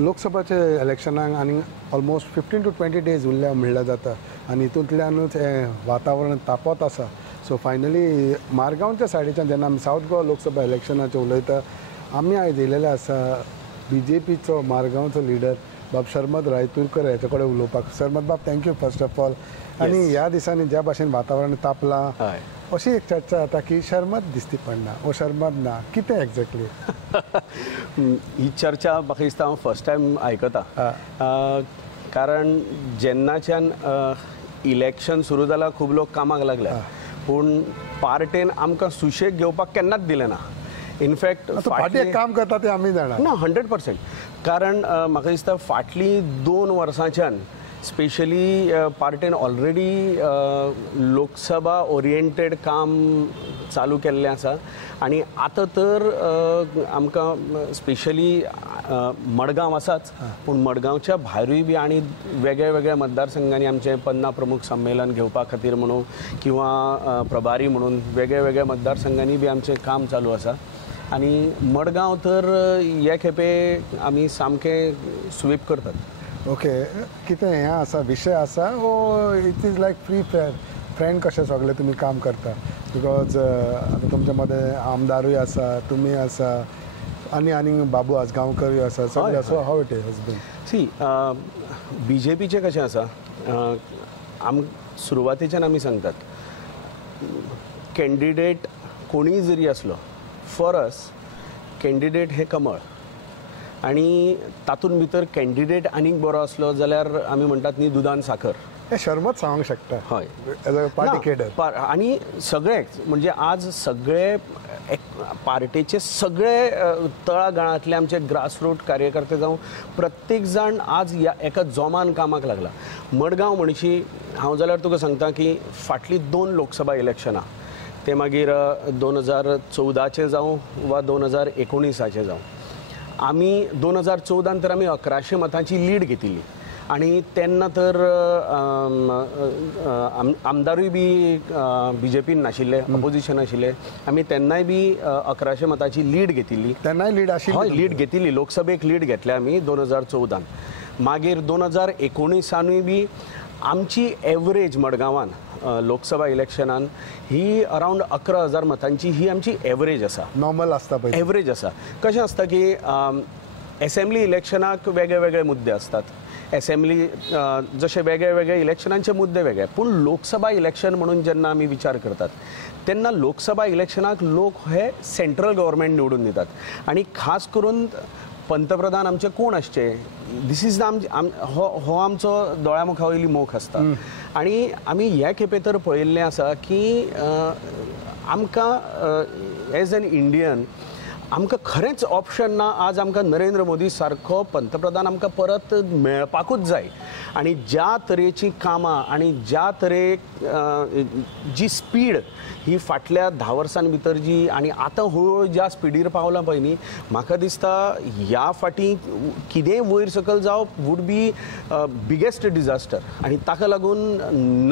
लोकसभाचे इलेक्शनाक आनी almost 15 to 20 days उरल्या म्हणल्यार जाता आनी हितूंतल्यानूच वातावरण तापत आसा. सो फायनली मारगांवच्या सायडीच्यान जेन्ना आमी सावथ गोवा लोकसभा इलेक्शनाचे उलयता आमी आयज येयलेले आसा BJPचो मारगांवचो लिडर बाब शर्मद रायतुरकर हेचे कडेन उलोवपाक. शर्मद बाब, थँक्यू फर्स्ट ऑफ ऑल. आनी ह्या दिसांनी ज्या भाशेन वातावरण तापलां अशी एक चर्चा जाता की शर्मद दिसती पडना वो शर्मद ना, कितें एक्झॅक्टली? ही चर्चा म्हाका दिसता हांव फर्स्ट टायम आयकता. कारण जेन्नाच्यान इलेक्शन सुरू जालां खूब लोक कामाक लागल्या, पूण पार्टेन आमकां सुशेग घेवपाक केन्नाच दिलें ना. इनफॅक्ट पार्टी काम करता ते आमी जाणा ना 100%. कारण म्हाका दिसता फाटलीं 2 वर्सांच्यान स्पेशली पार्टेन ऑलरेडी लोकसभा ओरिएंटेड काम चालू केल्लें आसा. आनी आतां तर आमकां स्पेशली मडगांव आसाच, पूण मडगांवच्या भायरूय बी आनी वेगळ्या वेगळ्या मतदारसंघांनी आमचें 50 प्रमुख संमेलन घेवपा खातीर म्हणून किंवा प्रभारी म्हणून वेगळ्या वेगळ्या मतदारसंघांनी बी आमचें काम चालू आसा. आनी मडगांव तर हे खेपे आमी सामकें स्वीप करतात. ओके, कितें हें आसा, विशय आसा वो it is like free fair friend कशें सगळें तुमी काम करता? बिकॉज आतां तुमच्या मदें आमदारूय आसा, तुमी आसा आनी बाबू आसगांवकरूय आसा, सगळे आसा. How it has been? See BJPचें कशें आसा, सुरवातेच्यान आमी सांगतात कॅन्डिडेट कोणीय जरी आसलो, फॉर अस कॅन्डिडेट हे कमळ. आनी तातूंत भितर कॅन्डिडेट आनीक बरो आसलो जाल्यार आमी म्हणटात न्ही दुदान साखर. हे शर्मत सांगूंक शकता. हय, एज अ पार्टी केडर. आनी सगळेच म्हणजे आज सगळे पार्टीचे सगळे तळागाळांतले आमचे ग्रासरूट कार्यकर्ते जावं प्रत्येक जाण आज एका जोमान कामाक लागला. मडगांव म्हणची हांव जाल्यार तुका सांगता की फाटलीं 2 लोकसभा इलेक्शनां ते मागीर 2014चे जावं वा 2019चे जावं, आमी 2014 तर आमी 1100 मतांची लीड घेतिल्ली. आनी तेन्ना तर आमदारूय बी BJPन नाशिल्ले, अपोजिशन आशिल्ले. आमी तेन्नाय बी 1100 मतांची लीड घेतिल्ली. तेन्नाय लीड आशिल्ली? हय, लीड घेतिल्ली. लोकसभेक लीड घेतल्या आमी 2014. मागीर 2019 बी आमची एवरेज मडगांवान लोकसभा इलेक्शनान ही अरावंड 11,000 मतांची ही आमची एवरेज आसा. नॉर्मल आसता पळय एवरेज आसा. कशें आसता की असेंब्ली इलेक्शनाक वेगळे वेगळे मुद्दे असतात. असेंब्ली जशे वेगळे वेगळे इलेक्शनांचे मुद्दे वेगळे, पूण लोकसभा इलेक्शन म्हणून जेन्ना आमी विचार करतात तेन्ना लोकसभा इलेक्शनाक लोक हे सेंट्रल गव्हर्मेंट निवडून दितात. आनी खास करून पंतप्रधान आमचे कोण आसचे, दीस इज हो आमचो दोळ्या मुखा वयली मोख आसता. आनी आमी ह्या खेपे तर पळयल्लें आसा की आमकां एज एन इंडियन आमकां खरेंच ऑप्शन ना. आज आमकां नरेंद्र मोदी सारको पंतप्रधान आमकां परत मेळपाकूच जाय. आनी ज्या तरेची कामां आनी ज्या तरेक जी स्पीड ही फाटल्या 10 वर्सां भितर जी आनी आतां हळूहळू ज्या स्पिडीर पावलां पळय न्ही, म्हाका दिसता ह्या फाटीं कितेंय वयर सकयल जावप वूड बी बिगेस्ट डिजास्टर. आनी ताका लागून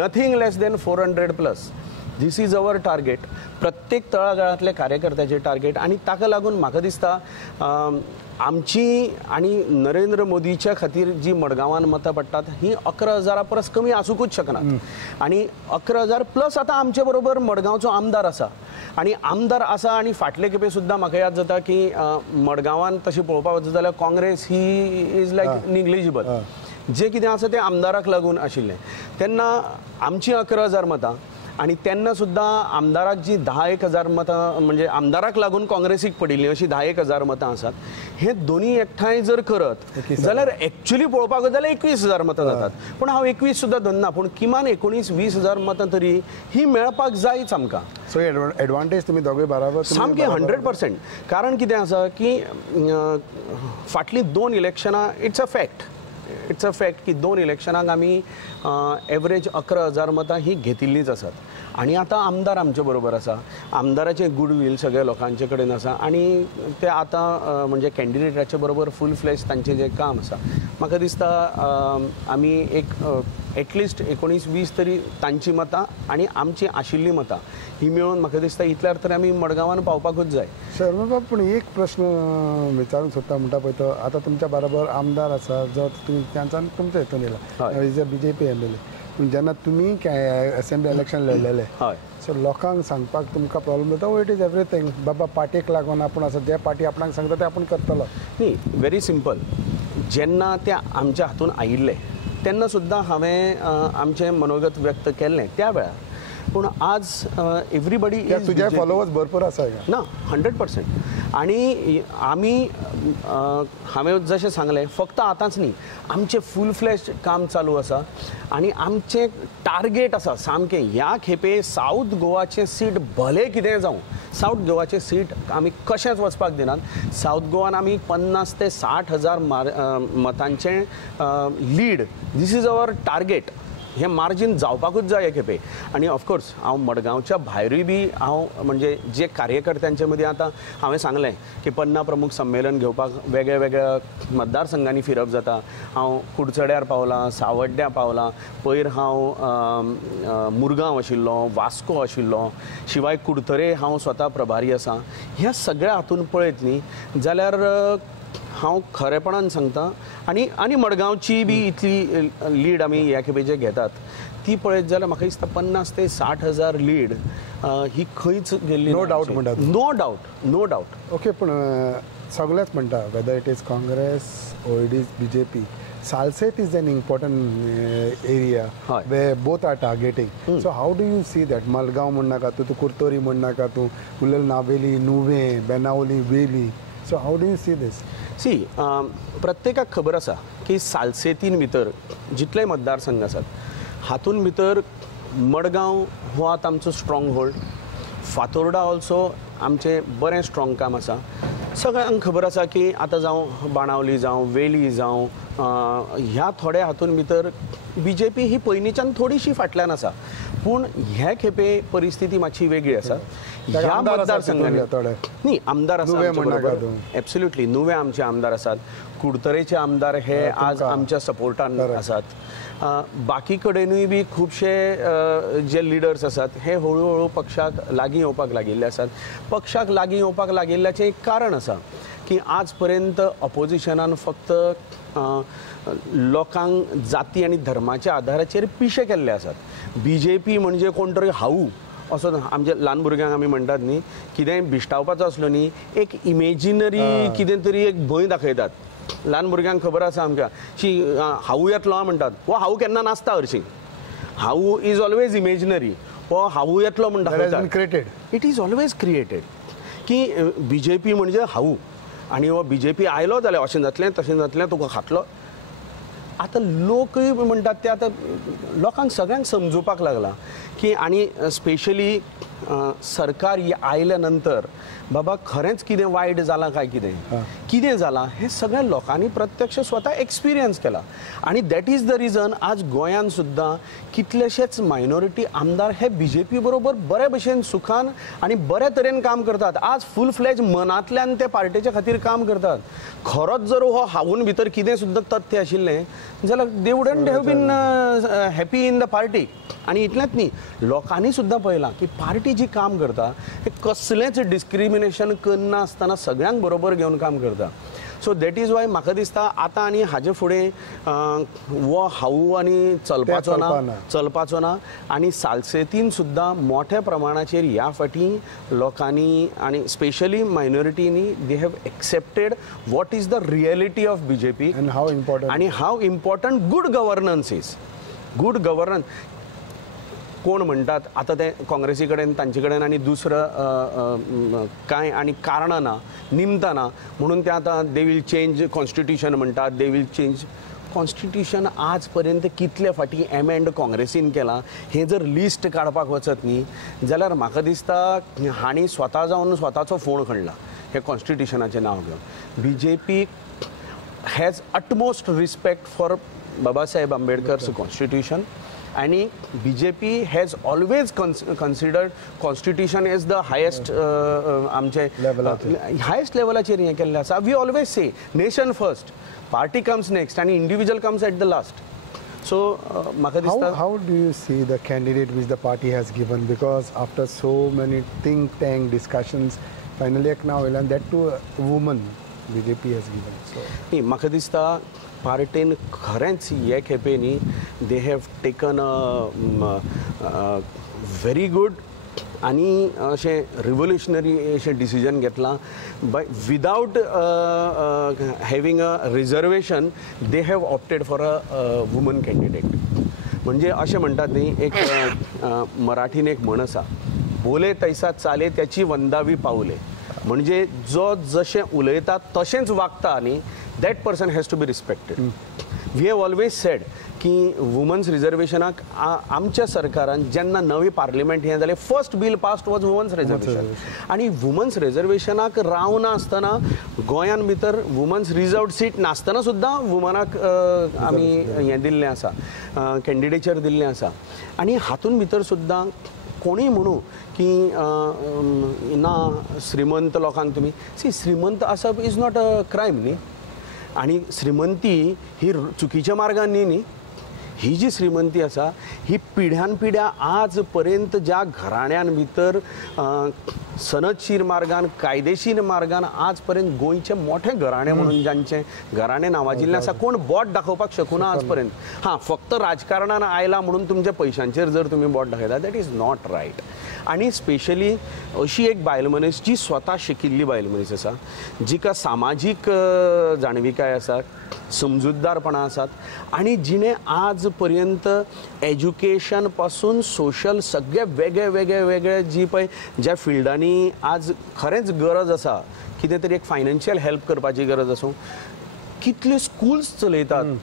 nothing less than 400+. This is our target, प्रत्येक तळागाळांतल्या कार्यकर्त्याचें टार्गेट. आनी ताका लागून म्हाका दिसता आमची आनी नरेंद्र मोदीच्या खातीर जी मडगांवान मतां पडटात ही 11,000 परस कमी आसूंकूच शकनात. आनी 11,000+ आतां आमचे बरोबर मडगांवचो आमदार आसा. आनी आमदार आसा आनी फाटले खेपे सुद्दां म्हाका याद जाता की मडगांवान तशें पळोवपाक वचत जाल्यार Congress he is like negligible. जे कितें आसा तें आमदाराक लागून आशिल्लें. तेन्ना आमची 11,000 मतां आनी तेन्ना सुद्दां आमदाराक जी 10,000 मतां म्हणजे आमदाराक लागून काँग्रेसीक पडिल्ली अशी 10,000 मतां आसात. हे दोनी एकठांय जर करत जाल्यार एक्चुअली पळोवपाक वचत जाल्यार 21,000 मतां जातात. पूण हांव 21 सुद्दां धरना, पूण किमान 19-20,000 मतां तरी ही मेळपाक जायच आमकां. सो एडवांटेज तुमी दोगूय बराबर? सामकें 100%. कारण कितें आसा की फाटलीं 2 इलेक्शनां इट्स अ फॅक्ट की 2 इलेक्शनाक आमी एवरेज 11,000 मतां ही घेतिल्लीच आसात. आनी आतां आमदार आमचे बरोबर आसा. आमदाराचें गुडवील सगळ्या लोकांचे कडेन आसा. आनी ते आतां म्हणजे कॅन्डिडेटाचे बरोबर फूल फ्लॅश तांचें जें काम आसा, म्हाका दिसता आमी एक एटलिस्ट 19-20 तरी तांची मतां आनी आमची आशिल्लीं मतां ही मेळून म्हाका दिसता इतल्यार तरी आमी मडगांवान पावपाकूच जाय. शर्मा बाब, पूण एक प्रश्न विचारूंक सोदता म्हणटा पळय तो आतां तुमच्या बरोबर आमदार आसा जो तुमी त्यांच्यान तुमच्या हितून येयला, इज अ BJP MLA. पूण जेन्ना तुमी असेंब्ली इलेक्शन लढलेले सो लोकांक सांगपाक तुमकां प्रॉब्लेम जाता वो इट इज एवरीथींग बाबा पार्टीक लागून आपूण आसा जे पार्टी आपणाक सांगता ते आपूण करतलो? न्ही, व्हेरी सिंपल. जेन्ना ते आमच्या हातून आयिल्ले तेन्ना सुद्दां हांवें आमचें मनोगत व्यक्त केल्लें त्या वेळार. पूण आज एवरीबडी तुजे फॉलोवर्स भरपूर आसा ना 100%. आनी आमी हांवें जशें सांगलें फक्त आतांच न्ही, आमचें फूल फ्लॅश काम चालू आसा आनी आमचें टार्गेट आसा सामकें ह्या खेपे सावथ गोवाचें सीट भलें कितें जावं, सावथ गोवाचें सीट आमी कशेंच वचपाक दिनात. सावथ गोवान आमी 50,000 ते 60,000 मतांचें lead, this is our target. हें मार्जीन जावपाकूच जाय हे खेपे. आनी ऑफकोर्स हांव मडगांवच्या भायरूय बी हांव म्हणजे जे कार्यकर्त्यांचे मदीं आतां हांवें सांगलें की 50 प्रमुख संमेलन घेवपाक वेगळ्या वेगळ्या मतदारसंघांनी फिरप जाता. हांव कुडचड्यार पावलां, सावड्ड्या पावलां, पयर हांव मुरगांव आशिल्लो, वास्को आशिल्लो, शिवाय कुडतरे हांव स्वता प्रभारी आसां. ह्या सगळ्या हातून पळयत न्ही जाल्यार हांव खरेपणान सांगता आनी मडगांवची बी इतली लीड आमी ह्या खेपेचे घेतात ती पळयत जाल्यार म्हाका दिसता 50,000 ते 60,000 लीड ही खंयच गेल्ली. नो डावट म्हणटा. No doubt. ओके, पूण सगळेच म्हणटा whether it is Congress or it is BJP, Salsette is an important area where both are targeting. So how do you see that? Malgaon म्हणनाका तूं कुर्तोरी म्हणनाका तूं उलल Navelim, Nuvem, Benaulim, Velim. So how do you see this? सी प्रत्येकाक खबर आसा की सालसेतीन भितर जितले मतदारसंघ आसात हातून भितर मडगांव हो आतां आमचो स्ट्रॉंग होल्ड, फातोर्डा ऑल्सो आमचें बरें स्ट्रॉंग काम आसा. सगळ्यांक खबर आसा की आतां जावं बाणावली जावं वेली जावं ह्या थोड्या हातून भितर BJP ही पयलींच्यान थोडीशी फाटल्यान आसा. पूण हे खेपे परिस्थिती मातशी वेगळी आसा. ह्या मतदारसंघांनी न्ही आमदार आसा, एब्सोल्युटली नुवे आमचे आमदार आसात, कुडतरेचे आमदार हे आज आमच्या सपोर्टान आसात. बाकी कडेनूय बी खुबशे जे लिडर्स आसात हे हळू पक्षाक लागीं येवपाक लागिल्ले आसात. पक्षाक लागीं येवपाक लागिल्ल्याचें एक कारण आसा की आज पर्यंत ऑपोजिशनान फक्त लोकांक जाती आनी धर्माच्या आदाराचेर पिशे केल्ले आसात. BJP म्हणजे कोण तरी हाऊ असो आमच्या ल्हान भुरग्यांक आमी म्हणटात न्ही, कितेंय भिश्टावपाचो असलो न्ही एक इमेजिनरी कितें तरी एक भंय दाखयतात. ल्हान भुरग्यांक खबर आसा आमकां की हाऊ येतलो म्हणटात, हो हाऊ केन्ना नासता हरशीं. How is always imaginary. हो हाऊ येतलो म्हणटा इट इज ऑलवेज क्रिएटेड की BJP म्हणजे हाऊ आनी हो BJP आयलो जाल्यार अशें जातलें तशें जातलें तुका खातलो. आतां लोकय म्हणटात ते आतां लोकांक सगळ्यांक समजुपाक लागला की आनी स्पेशली सरकार आयल्या नंतर बाबा खरेंच कितें वायट जालां काय कितें जालां हें सगळ्या लोकांनी प्रत्यक्ष स्वता एक्सपिरियन्स केला. आनी दॅट इज द रिजन आज गोंयांत सुद्दां कितलेशेच मायनॉरिटी आमदार हे BJP बरोबर बरे भशेन सुखान आनी बऱ्या तरेन काम करतात. आज फूल फ्लेज मनांतल्यान ते पार्टीचे खातीर काम करतात. खरोच जर हो हावून भितर कितें सुद्दां तथ्य आशिल्लें जाल्यार they wouldn't have been happy in the party. आनी इतलेंच न्ही, लोकांनी सुद्दां पळयलां की पार्टी जी काम करता हे कसलेंच डिस्क्रिमिनेशन करना आसतना सगळ्यांक बरोबर घेवन काम करता. सो दॅट इज वाय म्हाका दिसता आतां आनी हाजे फुडें हो हाऊ आनी चलपाचो ना. आनी सालसेतीन सुद्दां मोठ्या प्रमाणाचेर ह्या फाटीं लोकांनी आनी स्पेशली मायनॉरिटीनी they have accepted what is the reality of BJP आनी how important good governance is. Good governance कोण म्हणटात आतां ते काँग्रेसी कडेन तांचे कडेन आनी दुसरं कांय आनी कारणां ना निमतां ना म्हणून ते आतां दे वील चेंज कॉन्स्टिट्यूशन म्हणटात. दे वील चेंज कॉन्स्टिट्यूशन आज पर्यंत कितले फाटी एमेंड काँग्रेसीन केलां हें जर लिस्ट काडपाक वचत न्ही जाल्यार म्हाका दिसता हांणी स्वता जावन स्वताचो फोण खणला हे कॉन्स्टिट्यूशनाचें नांव घेवन. BJP has utmost respect for Babasaheb Ambedkar's constitution आणि BJP has always considered constitution as the highest आमचे highest लेवलाचेर हें केल्लें आसा. We always say nation first, party comes next and individual comes at the last. So म्हाका दिसता How do you see the candidate which the party has given? Because after so many think tank discussions, finally now that to a woman BJP has given. So न्ही म्हाका दिसता पार्टीन खरेंच हे खेपे न्ही they have taken a very good आनी अशें revolutionary अशें डिसिजन घेतलां by without having a reservation they have opted for a woman candidate म्हणजे अशें म्हणटात न्ही एक मराठीन एक म्हण आसा बोले तैसा चाले त्याची वंदावी पावले म्हणजे जो जशें उलयता तशेंच वागता न्ही that person has to be respected we have always said की वुमन्स रिजर्वेशनाक आमच्या सरकारान जेन्ना नवी पार्लिमेंट हें जालें first bill passed was women's reservation आनी वुमन्स रिजर्वेशनाक रावना आसतना गोंयान भितर वुमन्स रिजर्वड सीट नासतना सुद्दां वुमनाक आमी हें दिल्लें आसा कॅन्डिडेचर दिल्लें आसा आनी हातून भितर सुद्दां कोणीय म्हणू की ना श्रीमंत लोकांक तुमी सी श्रीमंत आसप इज नॉट अ क्रायम न्ही आनी श्रीमंती ही चुकीच्या मार्गान न्ही ही जी श्रीमंती आसा ही पिढ्यान पिढ्या आज पर्यंत ज्या घराण्यांन भितर सनदशीर मार्गान कायदेशीर मार्गान आज पर्यंत गोंयचे मोठे घराणे म्हणून ज्यांचे घराणे नावाजिल्ले आसा कोण बोट दाखोवपाक शकूना आज पर्यंत हां फक्त राजकारणान आयला म्हणून तुमच्या पयशांचेर जर तुमी बोट दाखयता दॅट इज नॉट रायट आनी स्पेशली अशी एक बायल मनीस जी स्वता शिकिल्ली बायल मनीस आसा जिका सामाजीक जाणविकाय आसा समजूतदारपणां आसात आनी जिणें आज पर्यंत एज्युकेशन पासून सोशल सगळे वेगळे जी पळय ज्या फिल्डांनी आज खरेंच गरज आसा कितें तरी एक फायनान्शियल हेल्प करपाची गरज आसूं कितले स्कूल्स चलयतात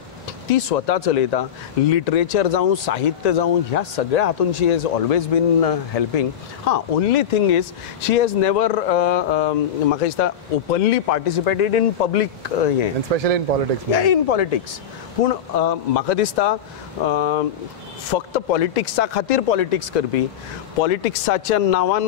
ती स्वता चलयता लिटरेचर जावं साहित्य जावं ह्या सगळ्या हातून शी हॅज ऑलवेज बीन हेल्पिंग हां only thing is she has never म्हाका दिसता ओपनली पार्टिसिपेटेड इन पब्लीक हें स्पेशली इन पॉलिटिक्स पूण म्हाका दिसता फक्त पॉलिटिक्सा खातीर पॉलिटिक्स करपी पॉलिटिक्साच्या नांवान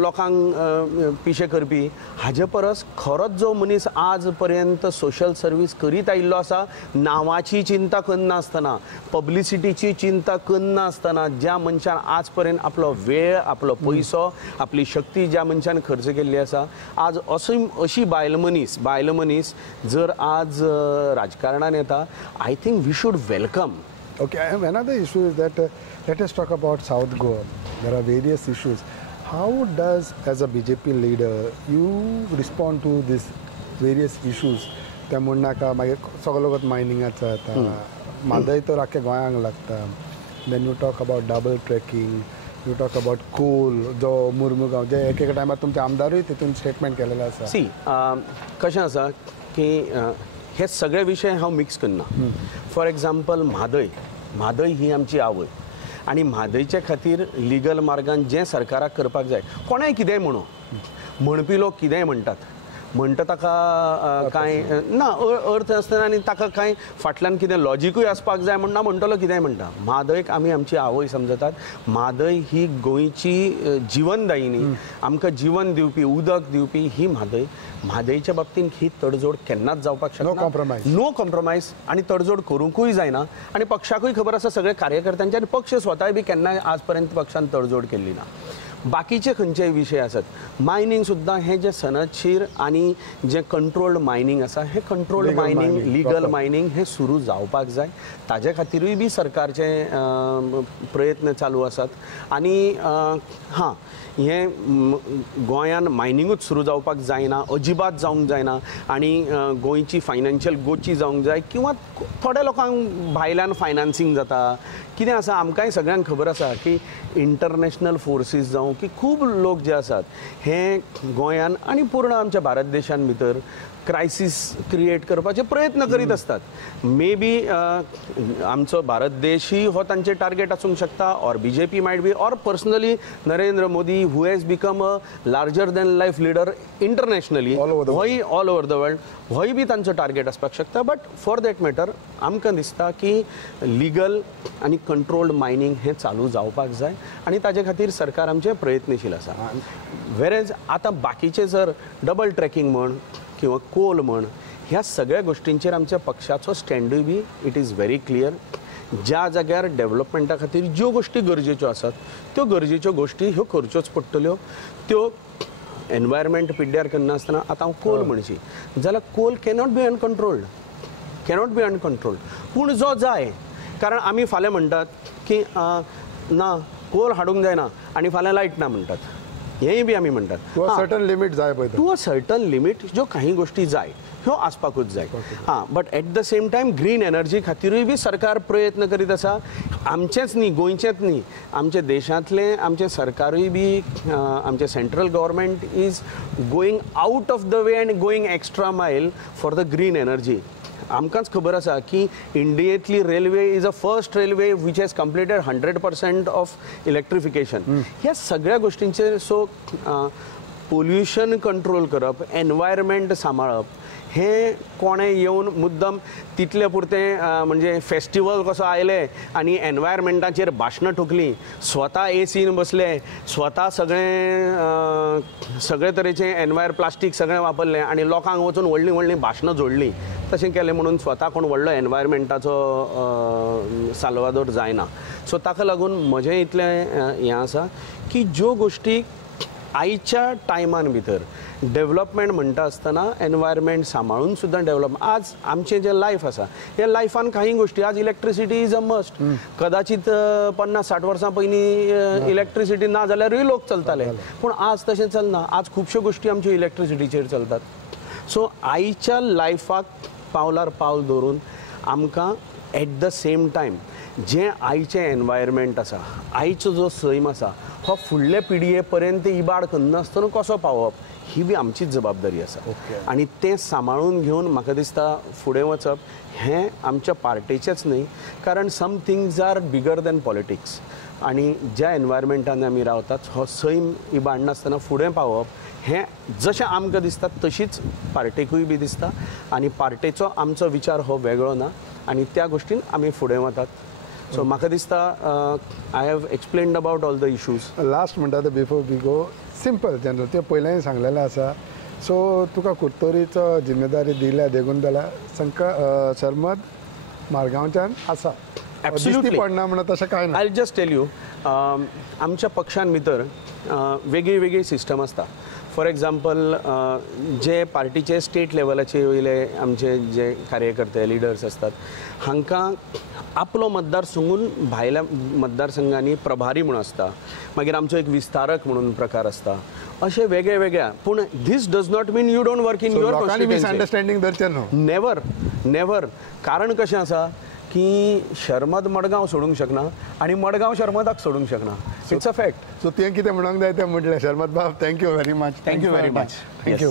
लोकांक पिशे करपी हाजे परस खरोच जो मनीस आज पर्यंत सोशल सर्वीस करीत आयिल्लो आसा नांवाची चिंता करनासतना पब्लिसिटीची चिंता करनासतना ज्या मनशान आज पर्यंत आपलो वेळ आपलो पयसो आपली शक्ती ज्या मनशान खर्च केल्ली आसा आज अशी बायल मनीस जर आज राजकारणान येता I think we should welcome. Okay, another issue is that let us talk about South Goa. There are various issues. How does, as a BJP leader, you respond to these various issues? त्या म्हणनाका मागीर सगळो मायनिंगाचो जाता म्हादय तर आख्या गोंयांक लागता then you talk about double tracking you talk about coal जो मुर्मुगांव जे एक एक टायमार तुमचे आमदारूय तितून स्टेटमेंट केलेलो आसा. सी कशें आसा की हे सगळे विशय हांव मिक्स करना. फॉर एग्जाम्पल म्हादय ही आमची आवय आनी म्हादयचे खातीर लिगल मार्गान जें सरकाराक करपाक जाय कोणाय कितेंय म्हणपी लोक कितेंय म्हणटा ताका कांय ना अर्थ आसतना आनी ताका कांय फाटल्यान कितें लॉजिकूय आसपाक जाय म्हणना म्हणटलो कितेंय म्हणटा. म्हादयक आमी आमची आवय समजतात. म्हादय ही गोंयची जिवनदायिनी आमकां जीवन दिवपी उदक दिवपी ही म्हादयच्या बाबतींत ही तडजोड केन्नाच जावपाक शकना. नो कॉम्प्रोमायज आनी तडजोड करूंकूय जायना आनी पक्षाकूय खबर आसा सगळे कार्यकर्त्यांचे आनी पक्ष स्वताय बी केन्नाय आज पर्यंत पक्षान तडजोड केल्ली ना. बाकीचे खंयचेय विशय आसात मायनिंग सुद्दां हे जे सनदशीर आनी जे कंट्रोल्ड मायनिंग आसा हे कंट्रोल्ड मायनिंग लिगल मायनिंग हे सुरू जावपाक जाय ताजे खातीरूय बी सरकारचे प्रयत्न चालू आसात. आनी हां हे गोंयान मायनिंगूच सुरू जावपाक जायना अजिबात जावंक जायना आनी गोंयची फायनान्शियल गोची जावंक जाय किंवा थोड्या लोकांक भायल्यान फायनान्सींग जाता कितें आसा आमकांय सगळ्यांक खबर आसा की इंटरनॅशनल फोर्सीस जावं की खूब लोक जे आसात हे गोंयान आनी पूर्ण आमच्या भारत देशान भितर क्रायसीस क्रिएट करपाचे प्रयत्न करीत असतात. मे बी आमचो भारत देशूय हो तांचे टार्गेट आसूंक शकता or BJP might B or personally Narendra Modi who has become a larger than life leader internationally होय ऑल ओवर द वर्ल्ड होय बी तांचो टार्गेट आसपाक शकता. बट फॉर दॅट मॅटर आमकां दिसता की लिगल आनी कंट्रोल्ड मायनिंग हें चालू जावपाक जाय आनी ताजे खातीर सरकार आमचे प्रयत्नशील आसा. वेरेज आतां बाकीचे जर डबल ट्रॅकिंग म्हण किंवा कोल म्हण ह्या सगळ्या गोष्टींचेर आमच्या पक्षाचो स्टँडूय बी इट इज व्हेरी क्लियर. ज्या जाग्यार डेव्हलपमेंटा खातीर ज्यो गोष्टी गरजेच्यो आसात त्यो गरजेच्यो गोष्टी ह्यो करच्योच पडटल्यो. त्यो एनवायरमेंट पिड्ड्यार करनासतना आतां हांव कोल म्हणशी जाल्यार कोल कॅनॉट बी अनकंट्रोल्ड. पूण जो जाय, कारण आमी फाल्यां म्हणटात की ना कोल हाडूंक जायना आनी फाल्यां लायट ना म्हणटात, हेंय बी आमी म्हणटात. टू अ सर्टन लिमिट जाय पळय, टू अ सर्टन लिमिट ज्यो काही गोष्टी जाय ह्यो आसपाकूच जाय. But at the same time green energy खातीरूय बी सरकार प्रयत्न करीत आसा. आमचेच न्ही, गोंयचेच न्ही, आमचे देशांतले आमचे सरकारूय बी आमचे central government is going out of the way and going extra mile for the green energy. आमकांच खबर आसा की इंडियेंतली railway is a first railway which has completed 100% of electrification. ह्या सगळ्या गोष्टींचेर सो पोल्युशन कंट्रोल करप, एनवायरमेंट सांबाळप, हे कोणे येवन मुद्दम तितले पुरते म्हणजे फेस्टिवल कसो आयले आनी एनवायरमेंटाचेर भाशणां ठोकलीं, स्वता एसीन बसले, स्वता सगळे तरेचे प्लास्टीक सगळें वापरलें आनी लोकांक वचून व्हडलीं व्हडलीं भाशणां जोडलीं. तशें केलें म्हणून स्वता कोण व्हडलो एनवायरमेंटाचो साल्वादोर जायना. सो ताका लागून म्हजें इतलें हें आसा की ज्यो गोश्टी आयच्या टायमान भितर डेव्हलपमेंट म्हणटा आसतना एनवायरमेंट सांबाळून सुद्दां डेव्हलप. आज आमचें जें लायफ आसा ह्या लायफान काही गोष्टी, आज इलेक्ट्रिसिटी इज अ मस्ट. कदाचित 50-60 वर्सां पयलीं इलेक्ट्रिसिटी ना जाल्यारूय लोक चलताले, पूण आज तशें चलना. आज खुबश्यो गोष्टी आमच्यो इलेक्ट्रिसिटीचेर चलतात. सो आयच्या लायफाक पावलार पावल दवरून आमकां एट द सेम टायम जें आयचें एनवायरमेंट आसा, आयचो जो सैम आसा, हो फुडले पिडये पर्यंत इबाड करनासतना कसो पावप ही बी आमचीच जबाबदारी आसा. आनी तें सांबाळून घेवन म्हाका दिसता फुडें वचप हें आमच्या पार्टेचेंच न्ही, कारण some things are bigger than politics. आनी ज्या एनवायरमेंटान आमी रावतात हो सैम इबाड नासतना फुडें पावप हें जशें आमकां दिसता तशीच पार्टेकूय बी दिसता. आनी पार्टेचो आमचो विचार हो वेगळो ना आनी त्या गोश्टीन आमी फुडें वतात. सो म्हाका दिसता I have explained about all the issues. Last म्हणटा ते before we go simple general ते पयलें सांगलेलें आसा. सो तुका कुडतोरीचो जिम्मेदारी दिल्या देखून जाल्यार शर्मद मारगांवच्यान आसा एब्सोल्युटली पडना म्हणून तशें कांय ना. आय जस्ट टेल यू, आमच्या पक्षां भितर वेगळी वेगळी सिस्टम आसता. फॉर एग्जाम्पल जे पार्टीचे स्टेट लेवलाचे वयले आमचे जे कार्यकर्ते लिडर्स असतात हांकां आपलो मतदार सांगून भायल्या मतदारसंघांनी प्रभारी म्हणून आसता. मागीर आमचो एक विस्तारक म्हणून प्रकार आसता. अशें वेगळे वेगळ्या. पूण this does not mean you don't work in your constituency. Misunderstanding धरचें न्हू. नेवर. कारण कशें आसा की शर्मद मडगांव सोडूंक शकना आनी मडगांव शर्मदाक सोडूंक शकना. It's a fact. सो तें कितें म्हणूंक जाय तें म्हटलें. शर्मद बाब, thank you very much. Thank you very much. Thank you.